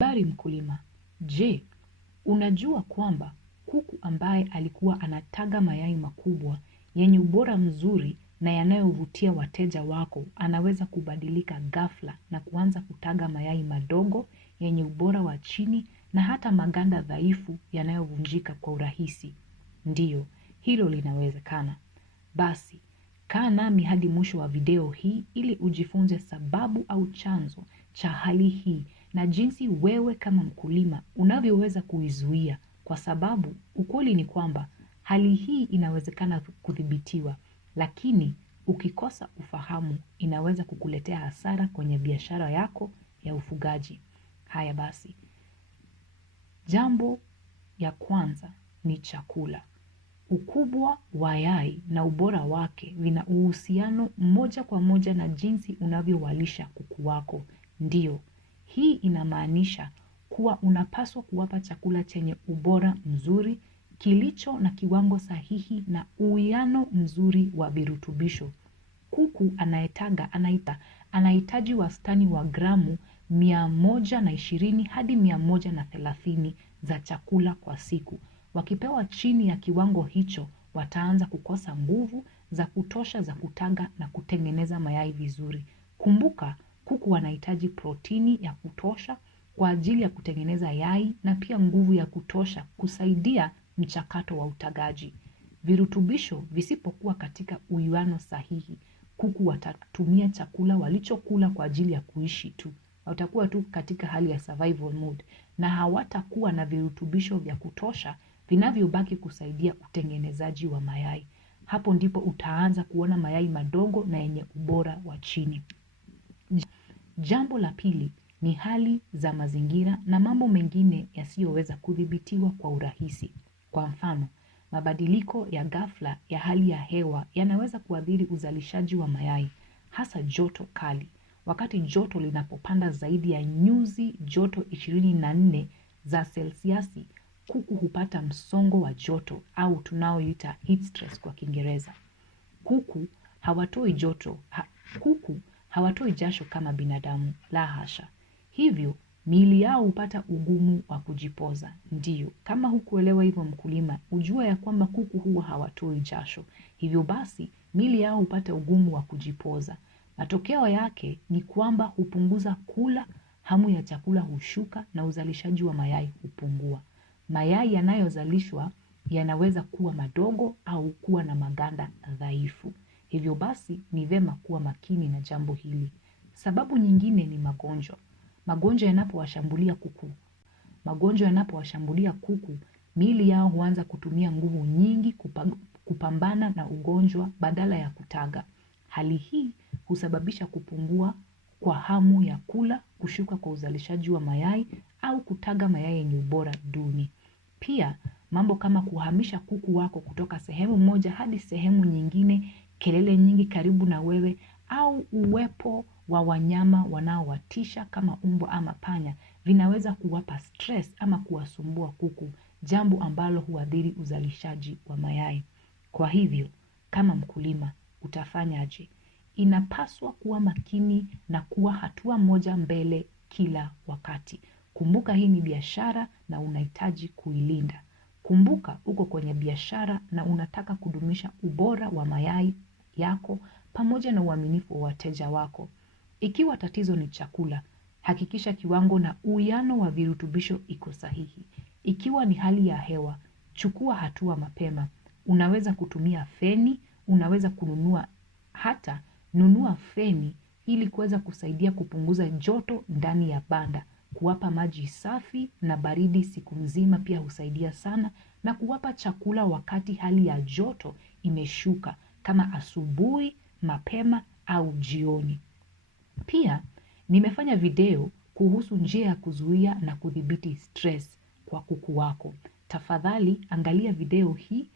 Habari mkulima, je, unajua kwamba kuku ambaye alikuwa anataga mayai makubwa yenye ubora mzuri na yanayovutia wateja wako anaweza kubadilika ghafla na kuanza kutaga mayai madogo yenye ubora wa chini na hata maganda dhaifu yanayovunjika kwa urahisi? Ndiyo, hilo linawezekana. Basi, kaa nami hadi mwisho wa video hii ili ujifunze sababu au chanzo cha hali hii na jinsi wewe kama mkulima unavyoweza kuizuia, kwa sababu ukweli ni kwamba hali hii inawezekana kudhibitiwa, lakini ukikosa ufahamu inaweza kukuletea hasara kwenye biashara yako ya ufugaji. Haya basi, jambo ya kwanza ni chakula. Ukubwa wa yai na ubora wake vina uhusiano moja kwa moja na jinsi unavyowalisha kuku wako. Ndiyo, hii inamaanisha kuwa unapaswa kuwapa chakula chenye ubora mzuri, kilicho na kiwango sahihi na uwiano mzuri wa virutubisho. Kuku anahitaji wastani wa gramu 120 hadi 130 za chakula kwa siku. Wakipewa chini ya kiwango hicho, wataanza kukosa nguvu za kutosha za kutaga na kutengeneza mayai vizuri. Kumbuka, kuku wanahitaji protini ya kutosha kwa ajili ya kutengeneza yai na pia nguvu ya kutosha kusaidia mchakato wa utagaji. Virutubisho visipokuwa katika uwiano sahihi, kuku watatumia chakula walichokula kwa ajili ya kuishi tu. Watakuwa tu katika hali ya survival mode na hawatakuwa na virutubisho vya kutosha vinavyobaki kusaidia utengenezaji wa mayai. Hapo ndipo utaanza kuona mayai madogo na yenye ubora wa chini. Jambo la pili ni hali za mazingira na mambo mengine yasiyoweza kudhibitiwa kwa urahisi. Kwa mfano, mabadiliko ya ghafla ya hali ya hewa yanaweza kuathiri uzalishaji wa mayai, hasa joto kali. Wakati joto linapopanda zaidi ya nyuzi joto 24 za selsiasi, kuku hupata msongo wa joto au tunaoita heat stress kwa Kiingereza. Kuku hawatoi jasho kama binadamu, la hasha. Hivyo, miili yao hupata ugumu wa kujipoza. Ndiyo, kama hukuelewa hivyo mkulima, ujue ya kwamba kuku huwa hawatoi jasho. Hivyo basi, miili yao hupata ugumu wa kujipoza. Matokeo yake ni kwamba hupunguza kula, hamu ya chakula hushuka na uzalishaji wa mayai hupungua. Mayai yanayozalishwa yanaweza kuwa madogo au kuwa na maganda dhaifu. Hivyo basi ni vema kuwa makini na jambo hili. Sababu nyingine ni magonjwa. Magonjwa yanapowashambulia kuku, miili yao huanza kutumia nguvu nyingi kupambana na ugonjwa badala ya kutaga. Hali hii husababisha kupungua kwa hamu ya kula, kushuka kwa uzalishaji wa mayai au kutaga mayai yenye ubora duni. Pia, mambo kama kuhamisha kuku wako kutoka sehemu moja hadi sehemu nyingine, kelele nyingi karibu na wewe, au uwepo wa wanyama wanaowatisha kama mbwa ama panya vinaweza kuwapa stress ama kuwasumbua kuku, jambo ambalo huathiri uzalishaji wa mayai. Kwa hivyo, kama mkulima, utafanyaje? Inapaswa kuwa makini na kuwa hatua moja mbele kila wakati. Kumbuka hii ni biashara na unahitaji kuilinda. Kumbuka uko kwenye biashara na unataka kudumisha ubora wa mayai yako pamoja na uaminifu wa wateja wako. Ikiwa tatizo ni chakula, hakikisha kiwango na uwiano wa virutubisho iko sahihi. Ikiwa ni hali ya hewa, chukua hatua mapema. Unaweza kutumia feni, unaweza nunua feni ili kuweza kusaidia kupunguza joto ndani ya banda. Kuwapa maji safi na baridi siku nzima pia husaidia sana, na kuwapa chakula wakati hali ya joto imeshuka kama asubuhi, mapema au jioni. Pia, nimefanya video kuhusu njia ya kuzuia na kudhibiti stress kwa kuku wako. Tafadhali angalia video hii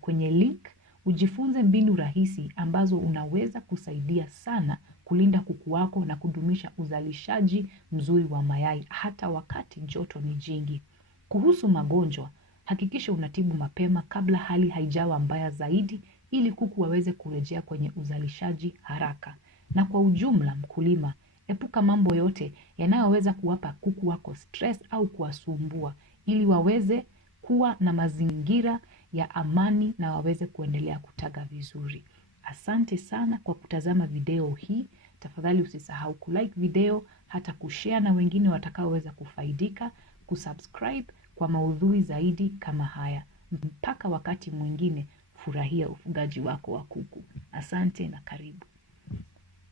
kwenye link, ujifunze mbinu rahisi ambazo unaweza kusaidia sana kulinda kuku wako na kudumisha uzalishaji mzuri wa mayai hata wakati joto ni jingi. Kuhusu magonjwa, hakikisha unatibu mapema kabla hali haijawa mbaya zaidi ili kuku waweze kurejea kwenye uzalishaji haraka. Na kwa ujumla mkulima, Epuka mambo yote yanayoweza kuwapa kuku wako stress au kuwasumbua, ili waweze kuwa na mazingira ya amani na waweze kuendelea kutaga vizuri. Asante sana kwa kutazama video hii. Tafadhali usisahau kulike video, hata kushare na wengine watakaoweza kufaidika, kusubscribe kwa maudhui zaidi kama haya. Mpaka wakati mwingine, furahia ufugaji wako wa kuku. Asante na karibu.